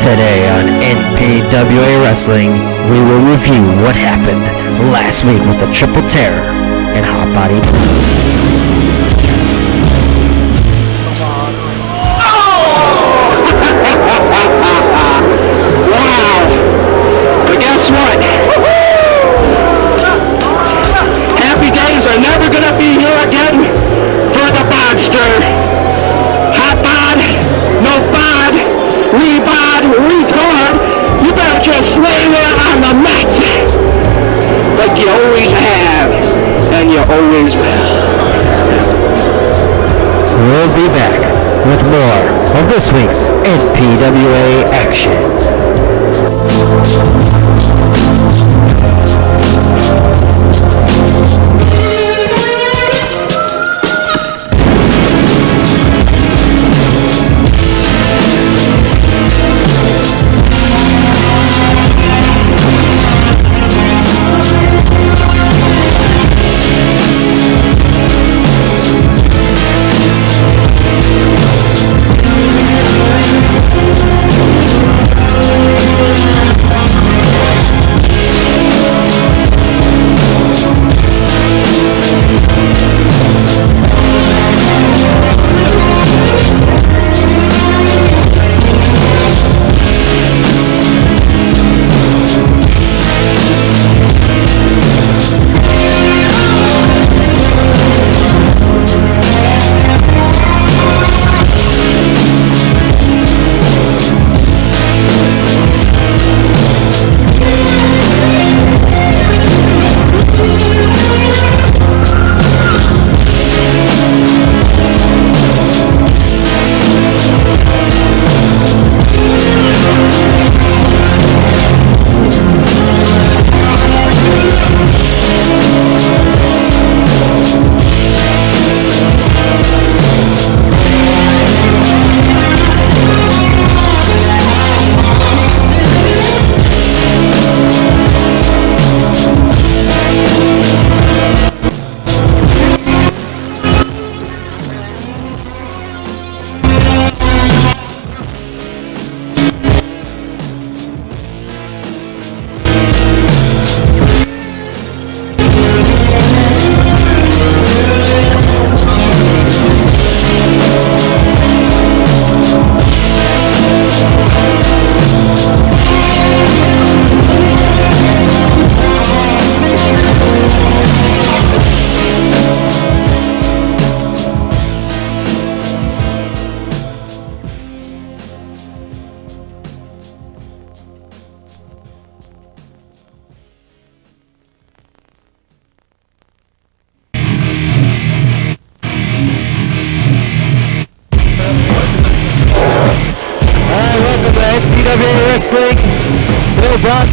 Today on NPWA Wrestling, we will review what happened last week with the Triple Terror and Hot Body. Wow! But guess what? Happy days are never gonna be here again for the Bodster. Hot bod, no bod, re-bod, re-guard. You better just lay there on the mat like you always have, and you always will. We'll be back with more of this week's NPWA action.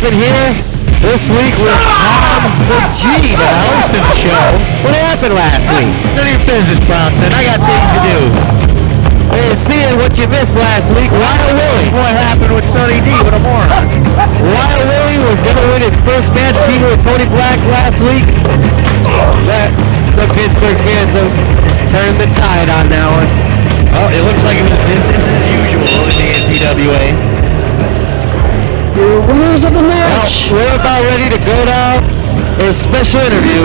Here this week with Tom the G, the host of the show. What happened last week? None of your business, Bronson. I got things to do. Hey, seeing what you missed last week, Wild Willie. What happened with Sonny D? What a moron. Wild Willie was going to win his first match teaming with Tony Black last week. But the Pittsburgh fans have turned the tide on that one. Oh, it looks like it was business as usual in the NPWA. The winners of the match. Well, we're about ready to go down a special interview.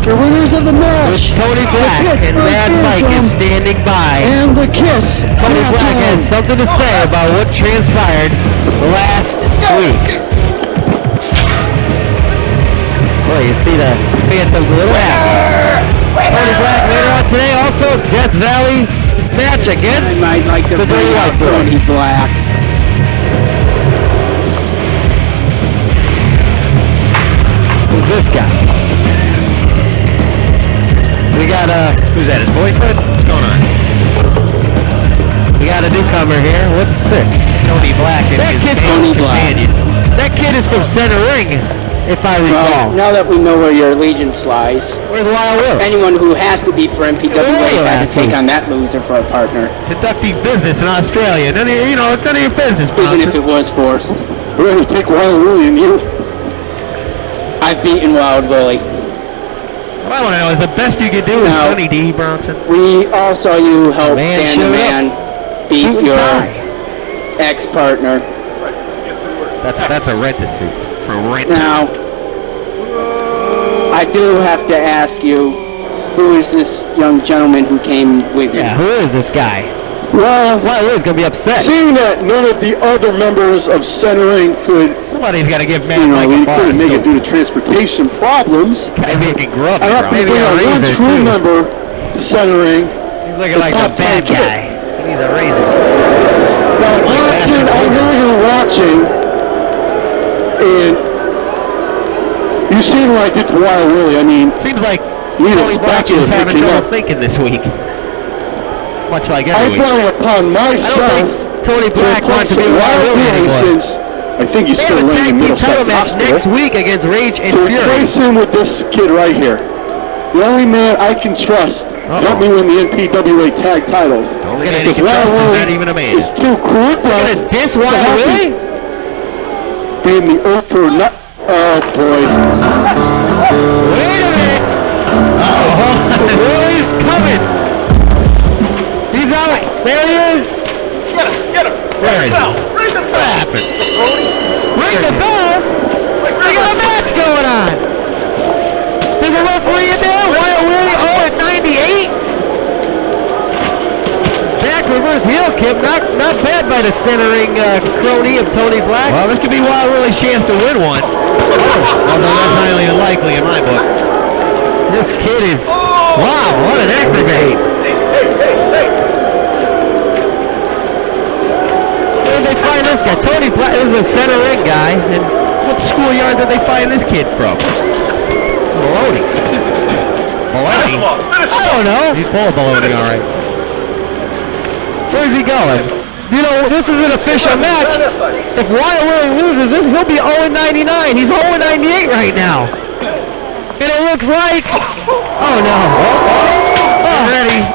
The winners of the match. With Tony Black and Mad Mike is standing by. And the Kiss. Tony Black has something to say about what transpired last week. Well, you see the Phantoms a little happy. Tony Black later on today, also Death Valley match against I might like to the bring Dirty out White Boy. Tony Black. Who's this guy? We got who's that, his boyfriend? What's going on? We got a newcomer here. What's this? Tony Black and That his kid's male Tony Black. companion. That kid is from Center Ring, if I recall. Well, now that we know where your allegiance lies, Where's Wild Willie? anyone who has to be for Where were NPWA you had last to take week? on that loser for a partner, Conducting business in Australia. None of your, none of your business, even if Bronson. it was forced. We're going to take Wild Willie and you. I've beaten Wild Willie. What I want to know is the best you can do is Now, Sonny D. Bronson. We all saw you help Man Dan the showed Man Suit beat and your tie. ex-partner. That's a rent-a-suit. For rent. Now, I do have to ask you, who is this young gentleman who came with you? Yeah, who is this guy? Well, Wild Willie's gonna be upset. seeing that none of the other members of centering could, Somebody's got to give you Mad know, Mike we a bar. couldn't make it due to transportation problems, Maybe he can grow up. I have to Maybe bring a our one razor, crew too. member to centering. He's looking like the bad guy. He needs a razor. Now, I'm really watching, and you seem like it's Wild Willie. I mean, Seems like we Tony Black is having trouble up. thinking this week. Much like I every week. brought it upon I don't myself. think Tony Black wants to be Wild Willie anymore. Since I think he's They still have a laying tag in team Middlesex title match Hospital. next week against Rage and To Fury. replace him with this kid right here. The only man I can trust to help me win the NPWA tag titles. Only man he Because can trust is Wild Willie not even a is man. too corrupt Gonna diss Wild Willie? being the ultra nut. Oh boy. Wait a minute! Willie's coming! He's out! There he is! Where is he? What happened? Ring the bell! We got a match going on! There's a referee in there! Wild Willie, at 98! Back reverse heel kick, not bad by the centering crony of Tony Black. Well, this could be Wild Willie's chance to win one. Although that's highly unlikely in my book. This kid is... Wow, what an activate! Where did they find this guy? Tony Black is a center ring guy. And What schoolyard did they find this kid from? Maloney. Maloney? I don't know. He's full of baloney, all right. Where's he going? You know, this is an official match. If Wild Willie loses this, he'll be 0-99. He's 0-98 right now. And it looks like... Oh, no. Ready.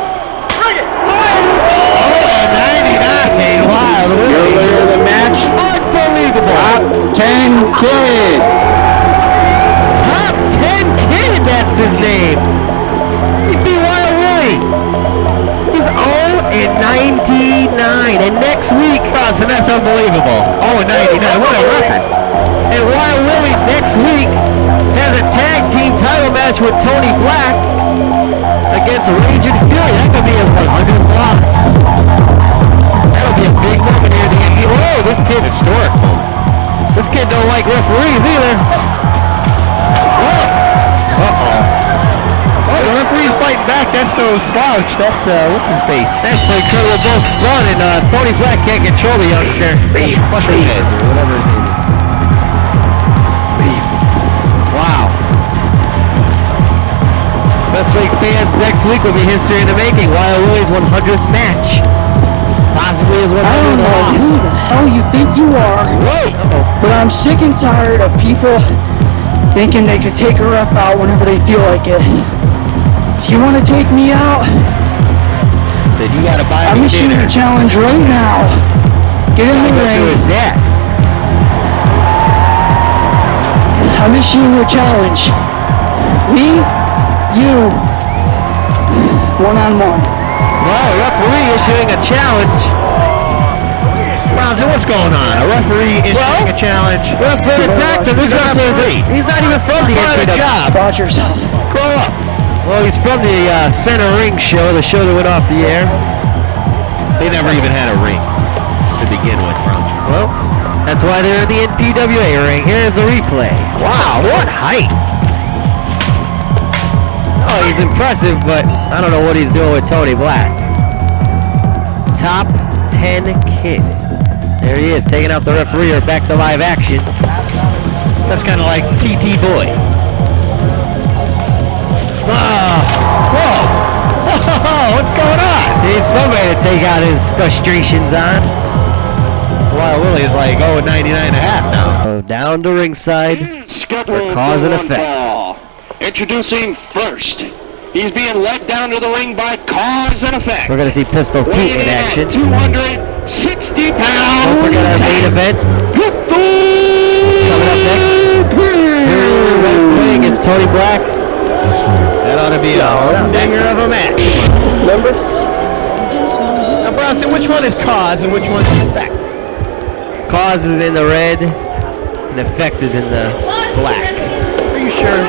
0-99. Wild Your Willie. winner of the match, Unbelievable. Top 10 Kid. Top 10 Kid, that's his name. He beat Wild Willie. He's 0-99. And next week... Bronson, that's unbelievable. 0-99, what a record. And Wild Willie next week has a tag team title match with Tony Black against Rage and Fury. That could be his 100th loss. That'll be a big moment here at the end. Whoa, this kid's historic. This kid don't like referees either. Uh-oh. Oh, the referee's fighting back. That's no slouch. That's, what's his face? That's the Incredible Bulk's son, and Tony Black can't control the youngster. Mushroom Head, or whatever his name is. Wow. Wrestling fans, next week will be history in the making. Wild Willie's 100th match. Possibly his 100th I don't know loss. who the hell you think you are, but I'm sick and tired of people thinking they could take a ref out whenever they feel like it. If you want to take me out, Then you gotta buy I'm me issuing dinner. a challenge right now. Get in the To his ring. dad. I'm issuing a challenge. Me, you, one-on-one. Well, referee issuing a challenge. Bronson, what's going on? A referee issuing a challenge. Wrestler attacked him. This wrestler he's not even from the NPWA. job. Watch yourself. Grow up. Well, he's from the Center Ring show, the show that went off the air. They never even had a ring to begin with, Bronson. Well, that's why they're in the NPWA ring. Here's a replay. Wow, what height. Oh, he's impressive, but I don't know what he's doing with Tony Black. Top 10 Kid. There he is, taking out the referee or back to live action. That's kind of like TT Boy. Whoa! What's going on? He needs somebody to take out his frustrations on. Wild Willie is like 0-99 and a half now. So down to ringside for cause and effect. Introducing first. He's being led down to the ring by Cause and Effect. We're going to see Pistol Pete in action. 260 pounds. Don't forget our main event. Coming up next. Red Ring against Tony Black. That ought to be a dinger of a match. Remember? Now, Bronson, which one is cause and which one's effect? Cause is in the red, and Effect is in the black. Are you sure?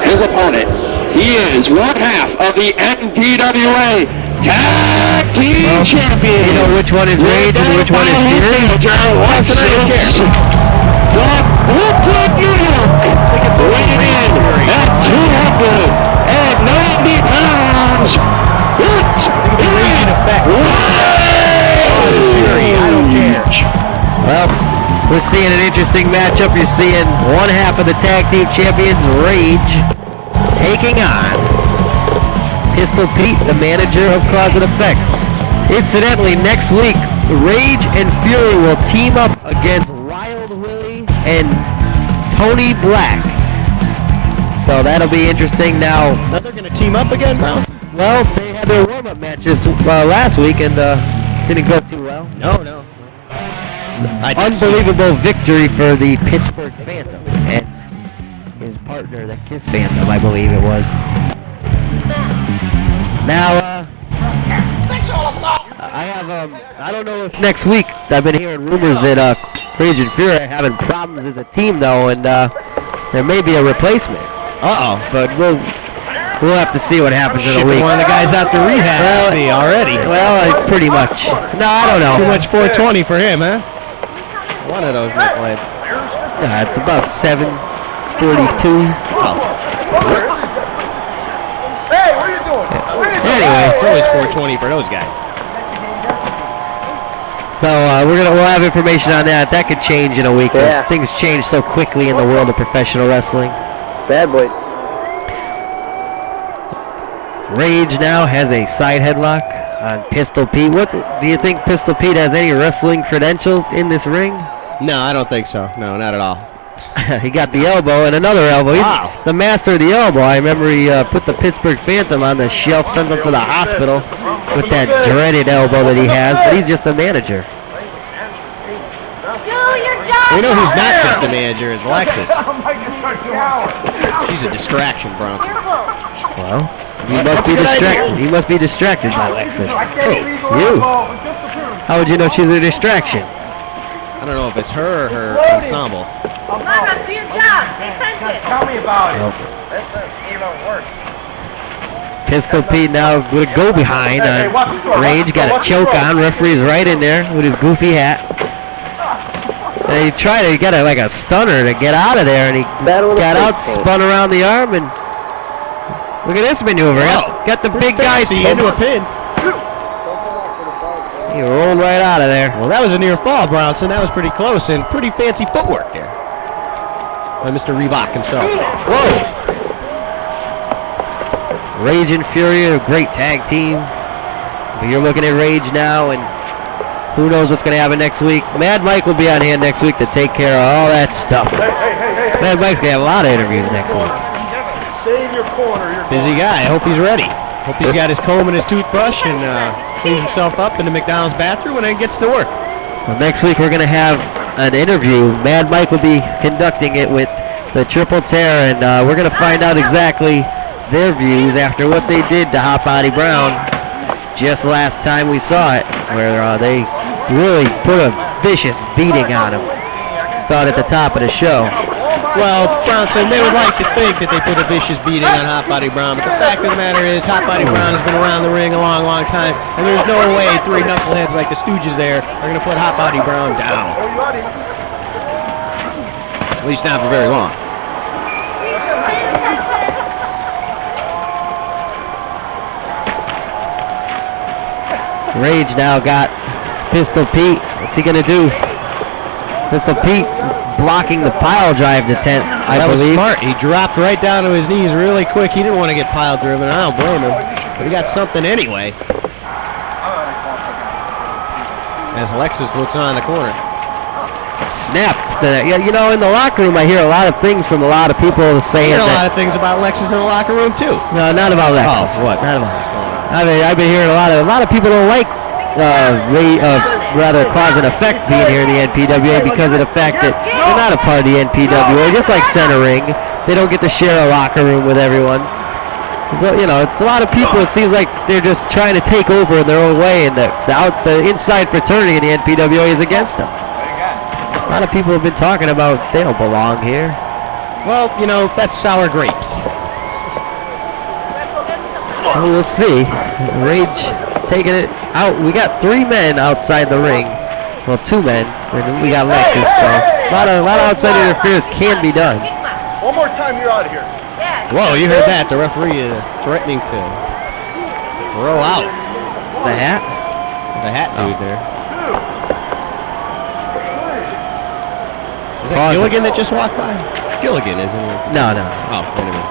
His opponent, he is one half of the NPWA Tag Team Champion. You know which one is Rage and which one is Fury? What's the Brooklyn, New York, weighing in at 290 pounds. Rage in Effect. Cause and Fury, I don't care. Well, we're seeing an interesting matchup. You're seeing one half of the tag team champions, Rage, taking on Pistol Pete, the manager of Cause and Effect. Incidentally, next week, Rage and Fury will team up against Wild Willie and Tony Black. So that'll be interesting. Now They're going to team up again, Browns? well, they had their warm-up matches last week and didn't go too well. No. Unbelievable victory for the Pittsburgh Phantom and his partner, the Kiss Phantom, I believe it was. Now, I don't know if next week, I've been hearing rumors that Rage and Fury are having problems as a team, though, and there may be a replacement. But we'll have to see what happens in a Shipping week. one of the guys out to rehab already. Well, pretty much. No, I don't know. Too much 420 for him, huh? One of those neck blades. Yeah, it's about 7:42. Anyway, It's always 420 for those guys. so we'll have information on that. That could change in a week. Yeah. Things change so quickly in the world of professional wrestling. Bad boy. Rage now has a side headlock on Pistol Pete. What do you think Pistol Pete has any wrestling credentials in this ring? No, I don't think so. No, not at all. He got the elbow and another elbow. He's Wow. the master of the elbow. I remember he put the Pittsburgh Phantom on the shelf, sent him to the hospital with that dreaded elbow that he has, but he's just the manager. We know who's not just the manager is Alexis. She's a distraction, Bronson. Well, he must be distracted. He must be distracted by Lexus. You? How would you know she's a distraction? I don't know if it's her or her ensemble. Mama, do your job. Pay attention. Tell me about Nope. This is even worse. Pistol Pete now with a go behind on Rage. Got a choke on. Referee's right in there with his goofy hat. And he got like a stunner to get out of there, and he got out, spun around the arm, and look at this maneuver. Got the big guy into a pin. He rolled right out of there. Well, that was a near fall, Bronson. That was pretty close and pretty fancy footwork there by Mr. Reebok himself. Whoa! Rage and Fury, a great tag team. But you're looking at Rage now, and who knows what's going to happen next week. Mad Mike will be on hand next week to take care of all that stuff. Mad Mike's going to have a lot of interviews next week. Busy guy. I hope he's ready. Hope he's got his comb and his toothbrush and cleans himself up in the McDonald's bathroom when he gets to work. Well, next week we're going to have an interview. Mad Mike will be conducting it with the Triple Tear, and we're going to find out exactly their views after what they did to Hot Body Brown just last time we saw it, where they really put a vicious beating on him. Saw it at the top of the show. Well, Bronson, they would like to think that they put a vicious beating on Hot Body Brown, but the fact of the matter is Hot Body Brown has been around the ring a long, long time, and there's no way three knuckleheads like the Stooges there are going to put Hot Body Brown down. At least not for very long. Rage now got Pistol Pete. What's he going to do? Pistol Pete blocking the pile drive to 10, I that believe. was smart. He dropped right down to his knees really quick. He didn't want to get pile driven. I don't blame him. But he got something anyway. As Alexis looks on the corner. Snap. You know, in the locker room, I hear a lot of things from a lot of people I saying hear a lot that. of things about Alexis in the locker room too. No, not about Lexus. Oh, what? Not about Lexus. I've been hearing a lot of people don't like rather Cause and Effect being here in the NPWA because of the fact that they're not a part of the NPWA. Just like Center Ring, they don't get to share a locker room with everyone. So, you know, it's a lot of people. It seems like they're just trying to take over in their own way, and the inside fraternity in the NPWA is against them. A lot of people have been talking about they don't belong here. Well, you know, that's sour grapes. Well, we'll see. Rage taking it out. We got 3 men outside the ring. Well, 2 men, and then we got Lexus. So a lot of outside interference can be done. One more time, you're out of here. Whoa, you heard that? The referee is threatening to throw out The hat? the hat dude there. Is that Pause it. Gilligan that just walked by? Gilligan, isn't it? No, no. Oh, wait a minute.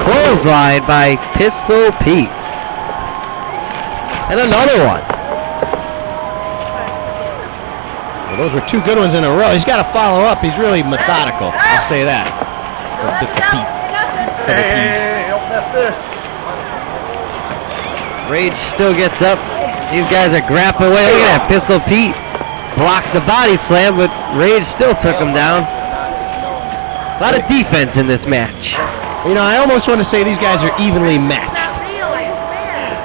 Clothesline by Pistol Pete. And another one. Well, those were 2 good ones in a row. He's got to follow up. He's really methodical. I'll say that. Pistol Pete. Hey, don't mess this. Rage still gets up. These guys are grappling away. Look at that. Pistol Pete blocked the body slam, but Rage still took him down. A lot of defense in this match. You know, I almost want to say these guys are evenly matched.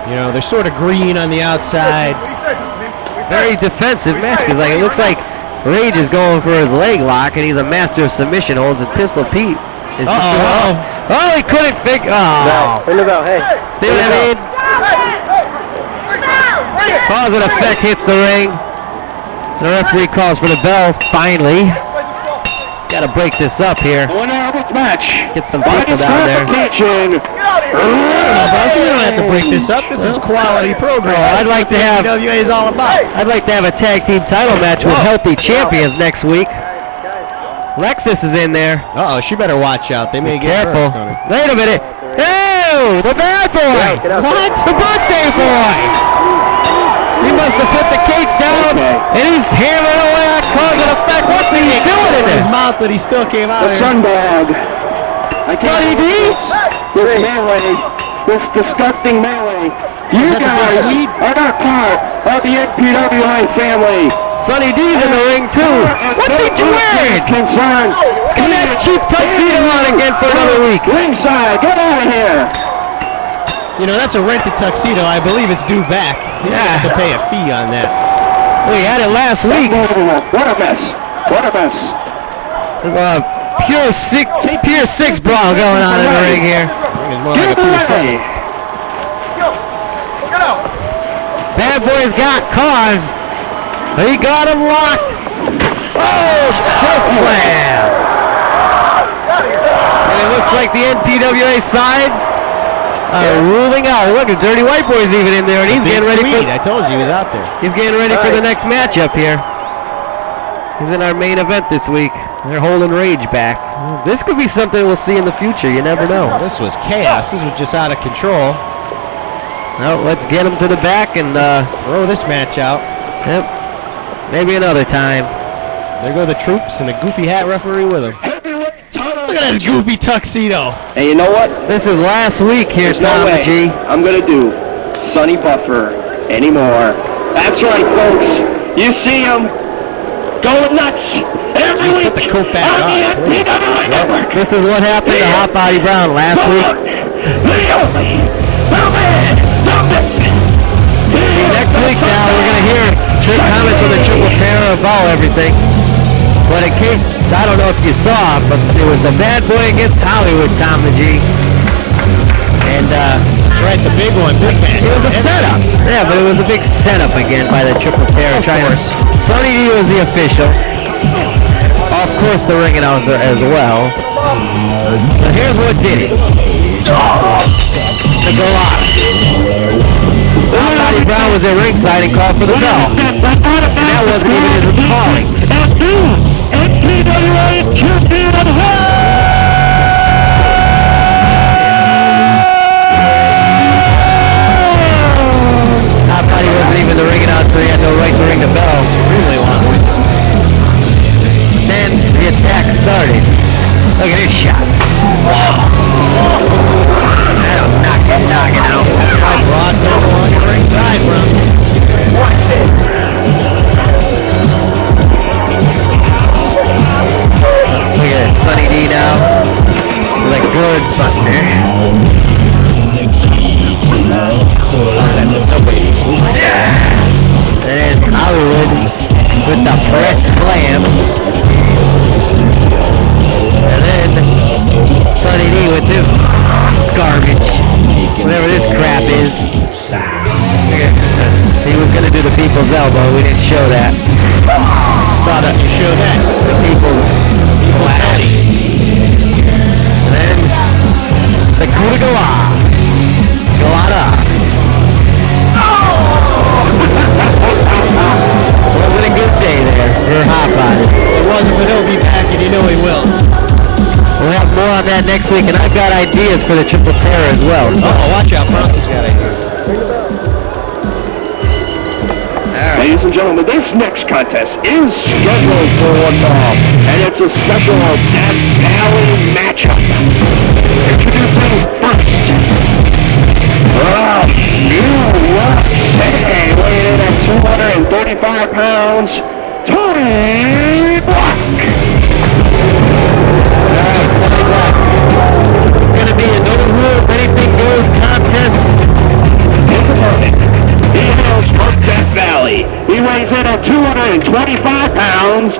You know, they're sort of green on the outside. Very defensive match because like, it looks like Rage is going for his leg lock, and he's a master of submission holds, and Pistol Pete is just oh, he couldn't figure. Oh. Hey, See what I mean? Cause and effect hits the ring. The referee calls for the bell, finally. Got to break this up here. Winner of this match. Get some people down there. Confrontation. I don't know, Bowser. We don't have to break this up. This is quality program. I'd like to have- NPWA is all about. I'd like to have a tag team title match with healthy champions next week. Lexus is in there. Uh-oh, she better watch out. They may get Careful. hurt, Tony. Wait a minute. Oh, the bad boy. What? The birthday boy. He must have put the cake down, and he's hammering away on cause and effect. What are you doing in His this? mouth, but he still came out The here. Sunbag. Sonny D? This melee. This disgusting melee. You that the big guys Swede? are not part of the NPWA family. Sonny D's in the ring too. What's he wearing? Concerned. Got that cheap tuxedo on again for another week. Ringside, get out of here. You know, that's a rented tuxedo. I believe it's due back. You have to pay a fee on that. We had it last week. What a mess. What a mess. There's a pure six brawl going on in the ring here. It's more like a pure seven. Bad boy's got cause. He got him locked. Oh, choke slam. And it looks like the NPWA sides are ruling out. Look at Dirty White Boy's even in there, and he's getting ready for. I told you he was out there. He's getting ready for the next matchup here. He's in our main event this week. They're holding Rage back. This could be something we'll see in the future. You never know. This was chaos. This was just out of control. Well, let's get him to the back and Throw this match out. yep, maybe another time. There go the troops and a goofy hat referee with him. Look at this goofy tuxedo. And you know what? This is last week here, There's no Tommy way G. I'm gonna do Sonny Buffer anymore. That's right, folks. You see him going nuts every Just week. put the coat back on the on, please. NPWA Network. This is what happened to Hot Body Brown last week. The only, the man, the myth. See, next week now we're gonna hear comments from the Triple Terror about everything. But in case, I don't know if you saw, but it was the Bad Boy against Hollywood, Tommy G. And That's right, the big one, big man. it was a setup. Yeah, but it was a big setup again by the Triple Terror. Sonny D was the official. Of course, the ring announcer as well. But here's what did it. The Goliath. Hot Body Brown was at ringside and called for the bell. And that wasn't even his calling. NPWA champion of the world. Hot Body wasn't even the ring announcer. He had no right to ring the bell. Really long. Then the attack started. Look at this shot. That'll knock it out. My broads don't belong at ringside, bro. Look at this. Sonny D now He was going to do the people's elbow. We didn't show that. Saw that you show that. The people's splash. And then the coup de galah. Galata. Wasn't a good day there for Hot Body. It wasn't, but he'll be back, and you know he will. We'll have more on that next week, and I've got ideas for the Triple Terror as well. So. Oh, watch out. Bronson's got ideas. Ladies and gentlemen, this next contest is scheduled for one fall, and it's a special Death Valley matchup. Introducing first, from USA, weighing in at 235 pounds, Tony Black. It's going to be a no rules, anything goes contest. He hails from Death Valley. He weighs in at 225 pounds.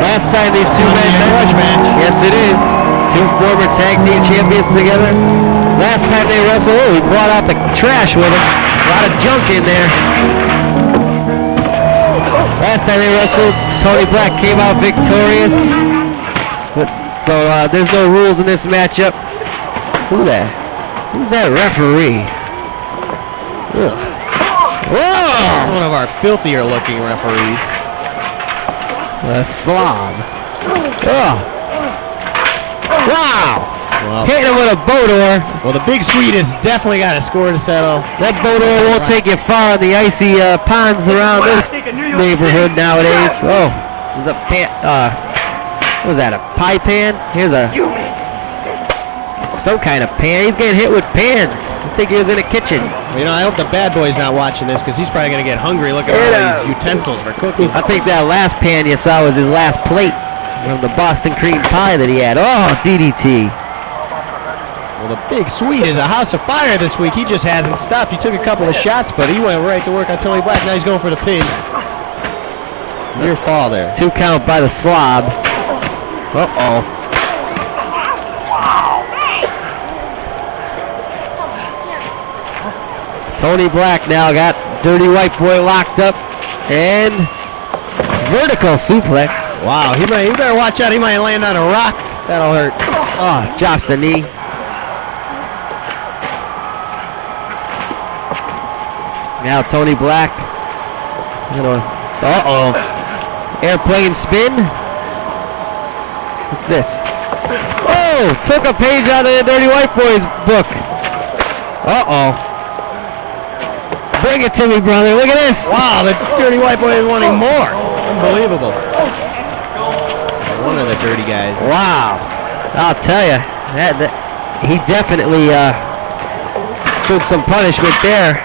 Last time these two men met, yes it is, two former tag team champions together. Last time they wrestled, he brought out the trash with him. A lot of junk in there. Last time they wrestled, Tony Black came out victorious. So there's no rules in this matchup. Who's that referee? Ugh. Whoa! One of our filthier looking referees. A slob. Ugh. Wow! Well, Hitting him with a boat oar. well, the big Swede has definitely got a score to settle. That boat oar won't take you far on the icy ponds around this neighborhood nowadays. Oh, there's a pan. What was that? A pie pan? Here's some kind of pan. He's getting hit with pans. I think he was in a kitchen. Well, you know, I hope the bad boy's not watching this because he's probably going to get hungry looking at all these utensils for cooking. I think that last pan you saw was his last plate from the Boston cream pie that he had. Oh, DDT. Well, the big Swede is a house of fire this week. He just hasn't stopped. He took a couple of shots, but he went right to work on Tony Black. Now he's going for the pin. Near fall there. 2 count by the slob. Uh-oh. Tony Black now got Dirty White Boy locked up and vertical suplex. Wow, he better watch out. He might land on a rock. That'll hurt. Oh, drops the knee. Now Tony Black. Uh-oh. Airplane spin. What's this? Oh, took a page out of the Dirty White Boy's book. Uh-oh. Bring it to me, brother. Look at this. Wow, the Dirty White Boy is wanting more. Unbelievable. One of the dirty guys. Wow. I'll tell you, he definitely stood some punishment there.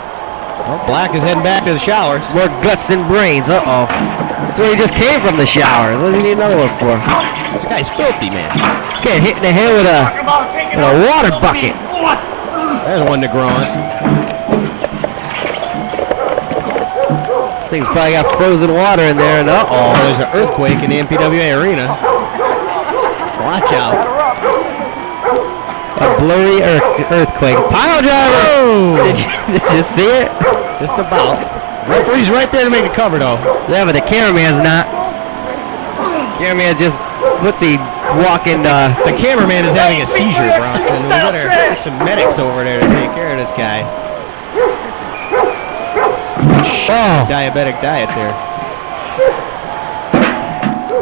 Well, Black is heading back to the showers. More guts than brains. Uh-oh. That's where he just came from, the showers. What does he need another one for? This guy's filthy, man. He's getting hit in the head with a water bucket. There's one to grow on. Thing's probably got frozen water in there, and uh-oh. There's an earthquake in the NPWA arena. Watch out. A blurry earthquake. Pile driver! Oh. Did you see it? Just about. Referee's right there to make a cover, though. Yeah, but the cameraman's not. Cameraman just, what's he walking? The cameraman is having a seizure, Bronson. We better get some medics over there to take care of this guy. Oh. Diabetic diet there.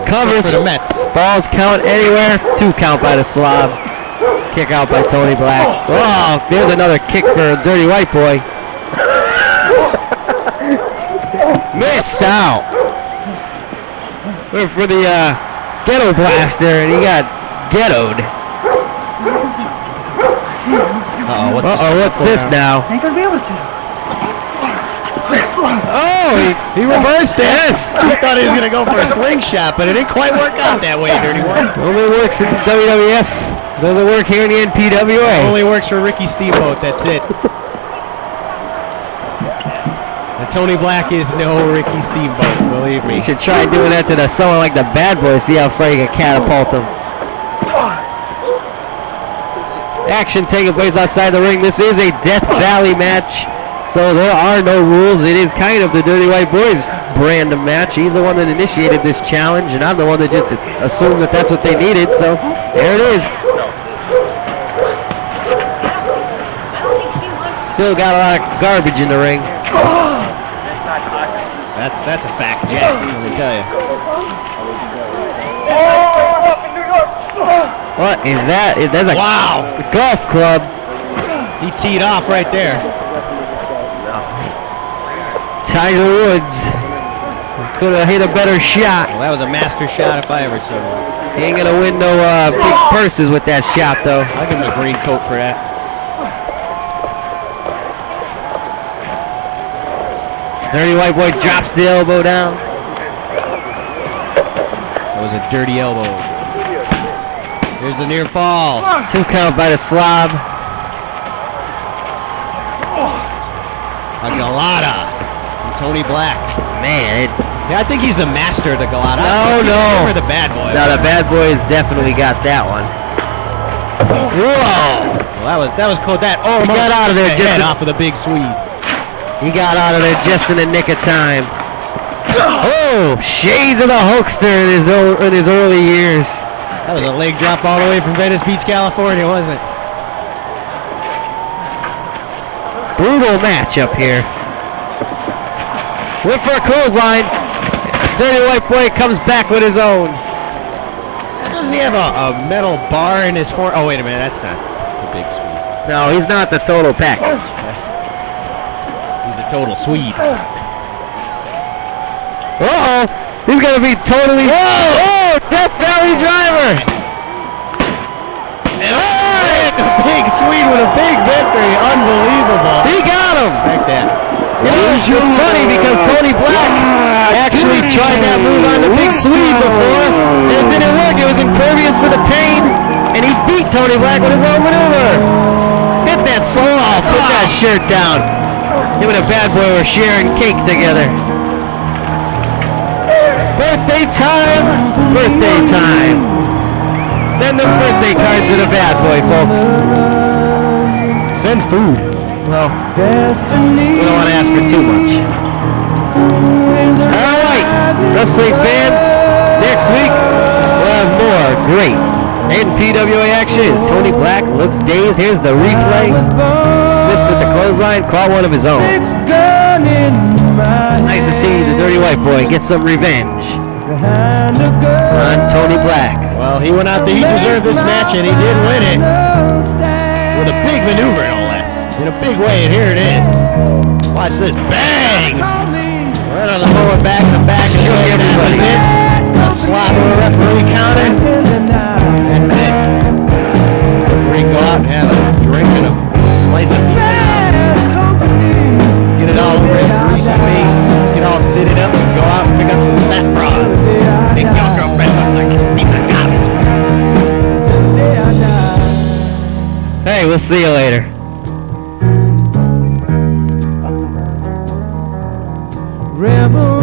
Covers for the Mets. Balls count anywhere. 2 count by the slob. Kick out by Tony Black. Oh, there's another kick for Dirty White Boy. Missed out. Went for the ghetto blaster, and he got ghettoed. Uh-oh, what's this now? Oh, he reversed it. Yes. He thought he was going to go for a slingshot, but it didn't quite work out that way, Dirty One. Only works in WWF. Doesn't work here in the NPWA. Only works for Ricky Steamboat, that's it. And Tony Black is no Ricky Steamboat, believe me. You should try doing that to someone like the Bad Boys, see how far you can catapult them. action taking place outside the ring. This is a Death Valley match, so there are no rules. It is kind of the Dirty White Boys brand of match. He's the one that initiated this challenge, and I'm the one that just assumed that that's what they needed, so there it is. Still got a lot of garbage in the ring. That's a fact, Jack. Let me tell you. What is that? That's a golf club. He teed off right there. Tiger Woods could have hit a better shot. Well, that was a master shot if I ever saw one. He ain't gonna win no big purses with that shot, though. I'll give him a green coat for that. Dirty White Boy drops the elbow down. That was a dirty elbow. Here's a near fall. 2 count by the slob. A Galata from Tony Black. Man, Yeah, I think he's the master of the Galata. No. Or the bad boy. No, the bad boy has definitely got that one. Whoa! Well, that was close. That He got out of there just off of the big Swede. He got out of there just in the nick of time. Oh, shades of the Hulkster in his early years. That was a leg drop all the way from Venice Beach, California, wasn't it? Brutal match up here. Went for a clothesline. Dirty White Boy comes back with his own. Doesn't he have a metal bar in his fore? Oh, wait a minute. That's not the big Swede. No, he's not the total package. He's the total Swede. Uh-oh. He's going to be totally... Oh, Death Valley Driver. And the big Swede with a big victory. Unbelievable. He got him. Like that. You know, it's funny because Tony Black actually tried that move on the big Swede before, and it didn't work. It was impervious to the pain, and he beat Tony Black with his own maneuver. Hit that slaw, put that shirt down. Him and a bad boy were sharing cake together. Birthday time, birthday time. Send them birthday cards to the bad boy, folks. Send food. Well, we don't want to ask for too much. All right, wrestling fans, next week we'll have more great NPWA action as Tony Black looks dazed. Here's the replay. Missed with the clothesline, caught one of his own. Nice to see the Dirty White Boy get some revenge on Tony Black. Well, he went out there. He deserved this match, and he did win it with a big maneuver, no less. In a big way, and here it is. Watch this. Bang! Right on the lower back, the back, and shook everybody. A slap of a referee counter. That's it. We can go out and have a drink and a slice of pizza. Get it all over his greasy face. Get all sitted up and go out and pick up some fat broads. Make your girlfriend look like a piece of garbage. Hey, we'll see you later. Rebel